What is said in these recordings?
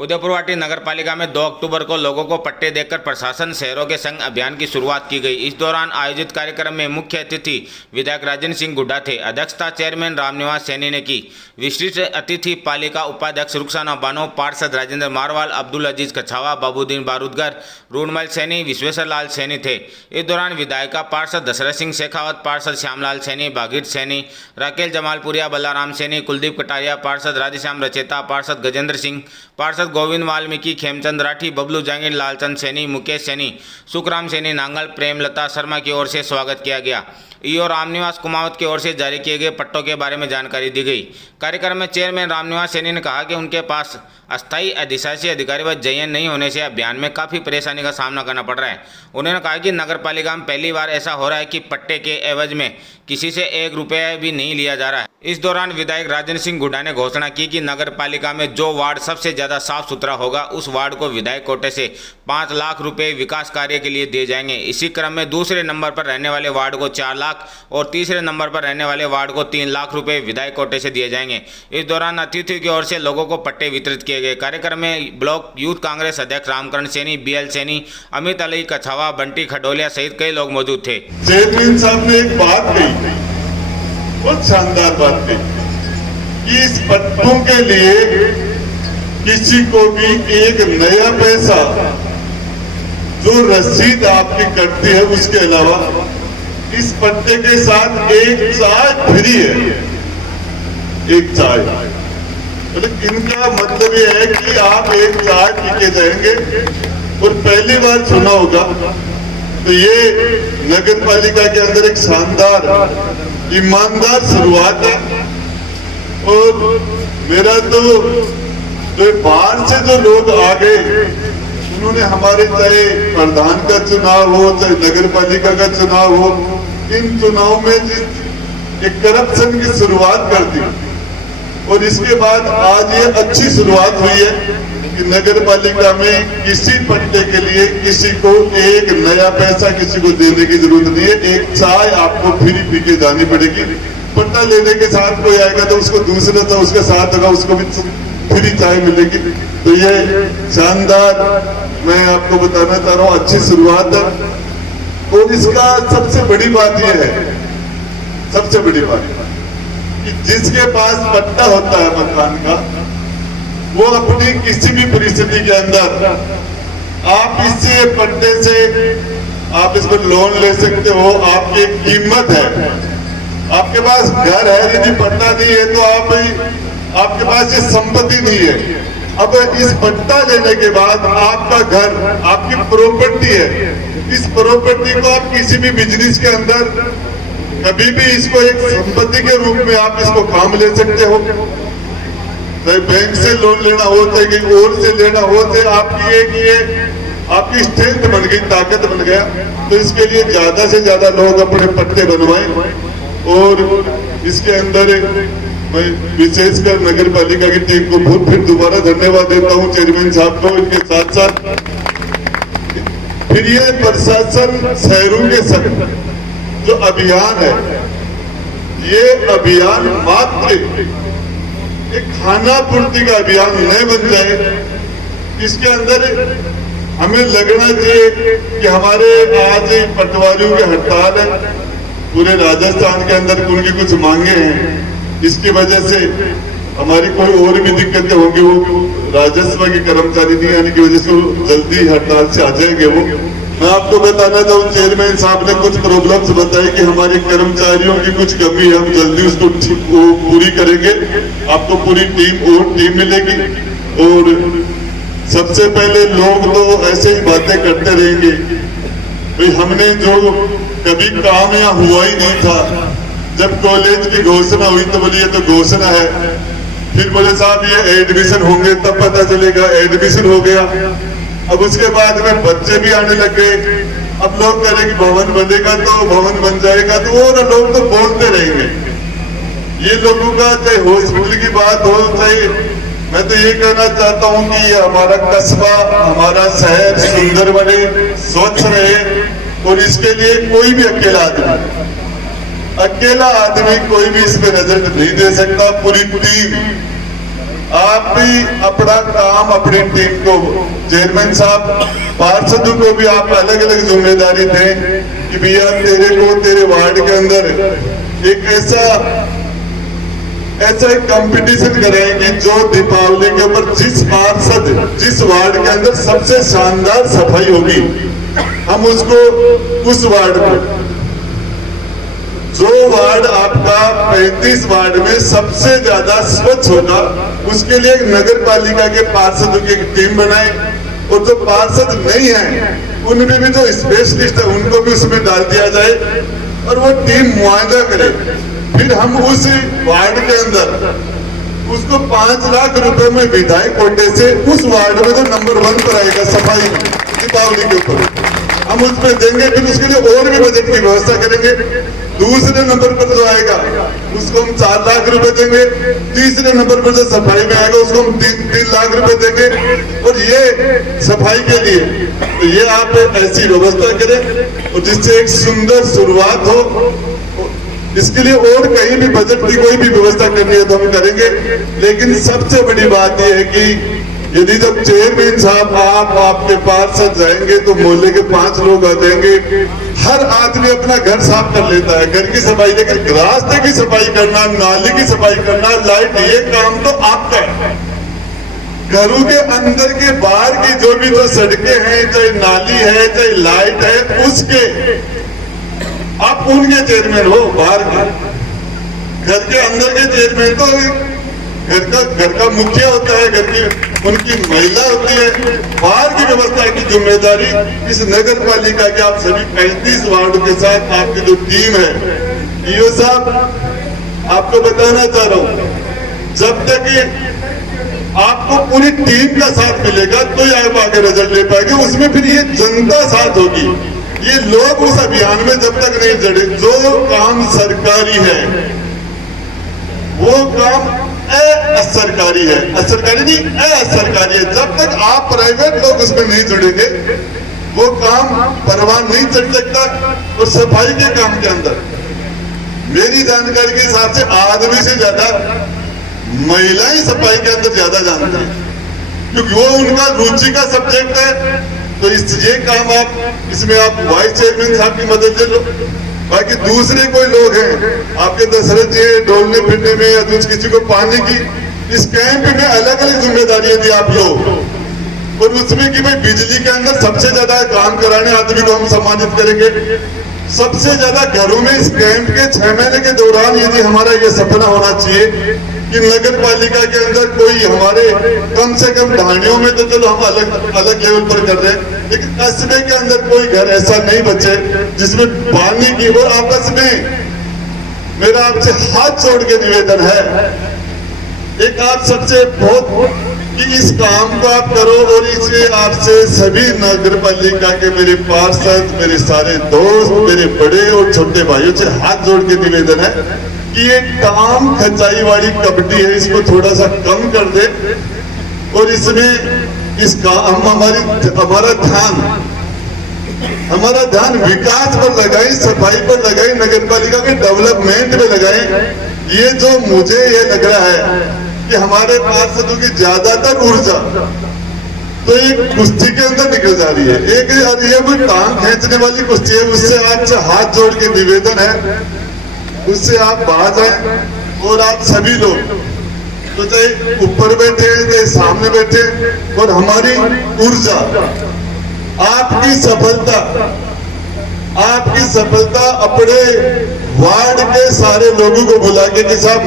उदयपुरवाटी नगर पालिका में 2 अक्टूबर को लोगों को पट्टे देकर प्रशासन शहरों के संग अभियान की शुरुआत की गई। इस दौरान आयोजित कार्यक्रम में मुख्य अतिथि विधायक राजेंद्र सिंह गुड्डा थे। अध्यक्षता चेयरमैन रामनिवास सैनी ने की। विशिष्ट अतिथि पालिका उपाध्यक्ष रुखसाना बानो, पार्षद राजेंद्र मारवाल, अब्दुल अजीज कछावा, बाबूदीन बारूदगर, रूणमल सैनी, विश्वेश्वर लाल सैनी थे। इस दौरान विधायिका पार्षद दशरथ सिंह शेखावत, पार्षद श्यामलाल सैनी, भागीर सैनी, राकेल जमालपुरिया, बल्लाराम सैनी, कुलदीप कटारिया, पार्षद राधेश्याम रचेता, पार्षद गजेंद्र सिंह, पार्षद गोविंद वाल्मीकि, खेमचंद राठी, बबलू जांगीर, लालचंद सैनी, मुकेश सैनी, सुखराम सैनी नांगल, प्रेमलता शर्मा की ओर से स्वागत किया गया। ईओ रामनिवास कुमावत की ओर से जारी किए गए पट्टों के बारे में जानकारी दी गई। कार्यक्रम में चेयरमैन रामनिवास सैनी ने कहा कि उनके पास अस्थायी अधिशासी अधिकारी व जयन नहीं होने से अभियान में काफ़ी परेशानी का सामना करना पड़ रहा है। उन्होंने कहा कि नगर पालिका में पहली बार ऐसा हो रहा है कि पट्टे के एवज में किसी से 1 रुपया भी नहीं लिया जा रहा है। इस दौरान विधायक राजेंद्र सिंह गुड्डा ने घोषणा की कि नगर पालिका में जो वार्ड सबसे ज़्यादा साफ सुथरा होगा उस वार्ड को विधायक कोटे से 5 लाख रुपए विकास कार्य के लिए दिए जाएंगे। इसी क्रम में दूसरे नंबर पर रहने वाले वार्ड को 4 लाख और तीसरे नंबर पर रहने वाले वार्ड को 3 लाख रुपए विधायक कोटे से दिए जाएंगे। इस दौरान अतिथियों की ओर से लोगों को पट्टे वितरित किए गए। कार्यक्रम में ब्लॉक यूथ कांग्रेस अध्यक्ष रामकरण सैनी, BL सैनी, अमित अली कछावा, बंटी खडोलिया सहित कई लोग मौजूद थे। चेयरमैन साहब ने एक बात कही, बहुत शानदार बात कही कि इस पट्टों के लिए किसी को भी एक नया पैसा जो रसीद आपकी कटती है उसके अलावा इस पट्टे के साथ एक चाय फ्री है। एक चाय मतलब इनका मतलब ये है कि आप एक चाय पी के जाएंगे। और पहली बार सुना होगा तो ये नगर पालिका के अंदर एक शानदार ईमानदार शुरुआत है। और मेरा तो जो बाहर से जो लोग आ गए उन्होंने हमारे चाहे प्रधान का चुनाव हो चाहे नगर पालिका का चुनाव हो, इन चुनाव में जिस एक करप्शन की शुरुआत कर दी और इसके बाद आज ये अच्छी शुरुआत हुई है कि नगर पालिका में किसी पट्टे के लिए किसी को एक नया पैसा किसी को देने की जरूरत नहीं है। एक चाय आपको फ्री पी के जानी पड़ेगी। पट्टा लेने के साथ कोई आएगा तो उसको दूसरा तो उसके साथ होगा उसको भी फ्री चाय मिलेगी। तो ये शानदार मैं आपको बताना चाह रहा हूँ अच्छी शुरुआत है। और इसका सबसे बड़ी बात यह है, सबसे बड़ी बात कि जिसके पास पट्टा होता है मकान का वो अपनी किसी भी परिस्थिति के अंदर आप इससे पट्टे से आप इसको लोन ले सकते हो। आपकी एक कीमत है। आपके पास घर है यदि पट्टा नहीं है तो आपके पास ये संपत्ति नहीं है। अब इस पट्टा लेने के बाद आपका घर आपकी प्रॉपर्टी है। इस प्रॉपर्टी को आप किसी भी बिजनेस के अंदर कभी भी इसको एक संपत्ति के रूप में आप इसको काम ले सकते हो। चाहे बैंक से लोन लेना हो चाहे कहीं और से लेना हो, चाहे आपकी एक ये आपकी स्ट्रेंथ बन गई, ताकत बन गया। तो इसके लिए ज्यादा से ज्यादा लोग अपने पट्टे बनवाएं। और इसके अंदर मैं विशेषकर नगर पालिका की टीम को फिर दोबारा धन्यवाद देता हूं, चेयरमैन साहब को। इनके साथ साथ फिर ये प्रशासन शहरों के संग जो अभियान है, ये अभियान मात्र एक खाना पूर्ति का अभियान न बन जाए। इसके अंदर हमें लगना चाहिए कि हमारे आज पटवारियों की हड़ताल है पूरे राजस्थान के अंदर, उनकी कुछ मांगे हैं। इसकी वजह से हमारी कोई और भी दिक्कतें होंगी। वो राजस्व के कर्मचारी नहीं आने की वजह से वो जल्दी हड़ताल से आ जाएंगे। वो मैं आपको बताना चाहूँ चेयरमैन साहब ने कुछ प्रॉब्लम्स बताई कि हमारे कर्मचारियों की कुछ कमी है, हम जल्दी उसको पूरी करेंगे। आपको पूरी टीम मिलेगी। और सबसे पहले लोग तो ऐसे ही बातें करते रहेंगे भाई हमने जो कभी काम यहाँ हुआ ही नहीं था। जब कॉलेज की घोषणा हुई तो बोलिए तो घोषणा है, फिर बोले साहब ये एडमिशन होंगे तब पता चलेगा, एडमिशन हो गया। अब उसके बाद में बच्चे भी आने लग गए। अब लोग कह रहे कि भवन बनेगा तो भवन बन जाएगा, तो वो ना लोग तो बोलते रहेंगे। ये लोगों का चाहे हॉस्पिटल की बात हो, चाहे मैं तो ये कहना चाहता हूँ कि ये हमारा कस्बा हमारा शहर सुंदर बने, स्वच्छ रहे। और इसके लिए कोई भी अकेला आदमी कोई भी इसमें नजर नहीं दे सकता। पूरी टीम आप भी अपना काम अपनी टीम को, चेयरमैन साहब, पार्षदों को भी आप अलग अलग जिम्मेदारी दें कि भैया तेरे को तेरे वार्ड के अंदर एक ऐसा एक कंपटीशन कराएंगे जो दीपावली के ऊपर जिस पार्षद जिस वार्ड के अंदर सबसे शानदार सफाई होगी, हम उसको उस वार्ड में, जो वार्ड आपका 35 वार्ड में सबसे ज्यादा स्वच्छ होगा, उसके लिए एक नगर पालिका के पार्षदों की एक टीम बनाए, और जो पार्षद नहीं है उनमें भी जो स्पेशलिस्ट है उनको भी उसमें डाल दिया जाए और वो टीम मुआयना करे। फिर हम उस वार्ड के अंदर उसको 5 लाख रुपए में विधायक कोटे से उस वार्ड में जो नंबर 1 पर आएगा सफाई में दीपावली के ऊपर, हम उसमें देंगे। फिर उसके लिए और भी बजट की व्यवस्था करेंगे। दूसरे नंबर पर जो आएगा उसको हम 4 लाख रुपए देंगे। तीसरे नंबर पर जो सफाई में आएगा उसको हम 3 लाख रुपए देंगे। और ये सफाई के लिए तो ये आप ऐसी व्यवस्था करें और जिससे एक सुंदर शुरुआत हो। इसके लिए और कहीं भी बजट की कोई भी व्यवस्था करनी है तो हम करेंगे। लेकिन सबसे बड़ी बात यह है कि यदि जब चेयरमैन साहब आपके पार्षद जाएंगे तो मोहल्ले के 5 लोग आ जाएंगे। हर आदमी अपना घर साफ कर लेता है, घर की सफाई, लेकिन रास्ते की सफाई करना, नाली की सफाई करना, लाइट, ये काम तो आपका है। घरों के अंदर के बाहर की जो भी जो सड़कें हैं, चाहे नाली है चाहे लाइट है, उसके आप उनके चेयरमैन हो। बाहर के घर के अंदर के चेयरमैन तो घर का मुखिया होता है, घर की उनकी महिला होती है। बाहर की व्यवस्था की जिम्मेदारी इस नगर पालिका के आप सभी 35 वार्ड के साथ आपकी जो टीम है, ईओ साहब आपको बताना चाह रहा हूं, जब तक आपको पूरी टीम का साथ मिलेगा तो आप आगे रिजल्ट ले पाएंगे। उसमें फिर ये जनता साथ होगी, ये लोग उस अभियान में जब तक नहीं जड़े। जो काम सरकारी है वो काम असरकारी है, असरकारी नहीं असरकारी है। जब तक आप प्राइवेट लोग उसमें नहीं जुड़ेंगे वो काम परवान नहीं चढ़ सकता। और सफाई के काम के अंदर मेरी जानकारी के हिसाब से आदमी से ज्यादा महिलाएं सफाई के अंदर ज्यादा जानती है, क्योंकि वो उनका रुचि का सब्जेक्ट है। तो ये काम इसमें आप वाइस चेयरमैन साहब की मदद ले लो। बाकी दूसरे कोई लोग हैं आपके दशरथ जी डोलने फिरने में या कुछ किसी को पानी की, इस कैंप में अलग अलग जिम्मेदारियां दी आप लोग। और उसमें कि भाई बिजली के अंदर सबसे ज्यादा काम कराने आदमी को हम सम्मानित करेंगे। सबसे ज्यादा घरों में इस कैंप के 6 महीने के दौरान यदि हमारा ये सपना होना चाहिए कि नगर पालिका के अंदर कोई हमारे कम से कम ढाणियों में तो चलो हम अलग लेवल पर कर रहे हैं, लेकिन कस्बे के अंदर कोई घर ऐसा नहीं बचे जिसमें पानी की। और आपस में मेरा आपसे हाथ जोड़ के निवेदन है, एक आप सबसे बहुत कि इस काम को आप करो। और इसे आपसे सभी नगर पालिका के मेरे पार्षद, मेरे सारे दोस्त, मेरे बड़े और छोटे भाइयों से हाथ जोड़ के निवेदन है कि ये काम खचाई वाली कबड्डी है, इसको थोड़ा सा कम कर दे। और इसमें इस काम हमारा ध्यान विकास पर लगाएं, सफाई पर लगाएं, नगर पालिका के डेवलपमेंट में लगाएं। ये जो मुझे ये लग रहा है कि हमारे पार्षदों की ज्यादातर ऊर्जा तो एक कुश्ती के अंदर निकल जा रही है। एक ये कोई टांग खींचने वाली कुश्ती है, उससे आपसे हाथ जोड़ के निवेदन है, उससे आप बाहर जाए। और आप सभी लोग तो चाहे ऊपर बैठे चाहे सामने बैठे, और हमारी ऊर्जा, आपकी सफलता अपने वार्ड के सारे लोगों को बुला के कि साहब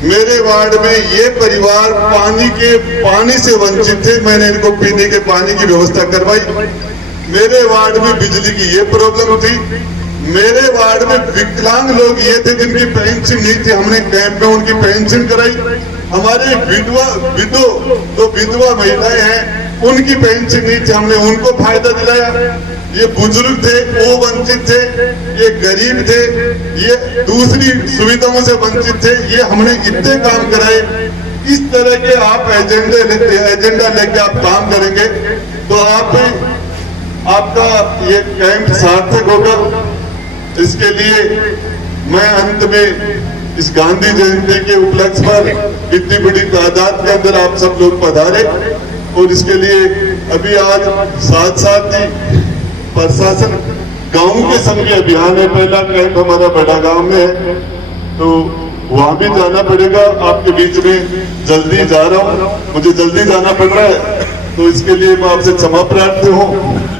मेरे वार्ड में ये परिवार पानी से वंचित थे, मैंने इनको पीने के पानी की व्यवस्था करवाई। मेरे वार्ड में बिजली की ये प्रॉब्लम थी, मेरे वार्ड में विकलांग लोग ये थे जिनकी पेंशन नहीं थी, हमने कैंप में उनकी पेंशन कराई। हमारे विधवा महिलाएं हैं उनकी पेंशन नहीं थी, हमने उनको फायदा दिलाया। ये बुजुर्ग थे वो वंचित थे, ये गरीब थे, ये दूसरी सुविधाओं से वंचित थे, ये हमने इतने काम कराए। इस तरह के आप एजेंडा लेके आप काम करेंगे तो आपका ये कैंप सार्थक होगा। इसके लिए मैं अंत में इस गांधी जयंती के उपलक्ष्य पर इतनी बड़ी तादाद के अंदर आप सब लोग पधारे, और इसके लिए अभी आज साथ साथ ही प्रशासन गाँव के संग भी अभियान है। पहला कैंप हमारा बड़ा गांव में है, तो वहां भी जाना पड़ेगा। आपके बीच में जल्दी जा रहा हूँ, मुझे जल्दी जाना पड़ रहा है, तो इसके लिए मैं आपसे क्षमा प्रार्थी हूँ।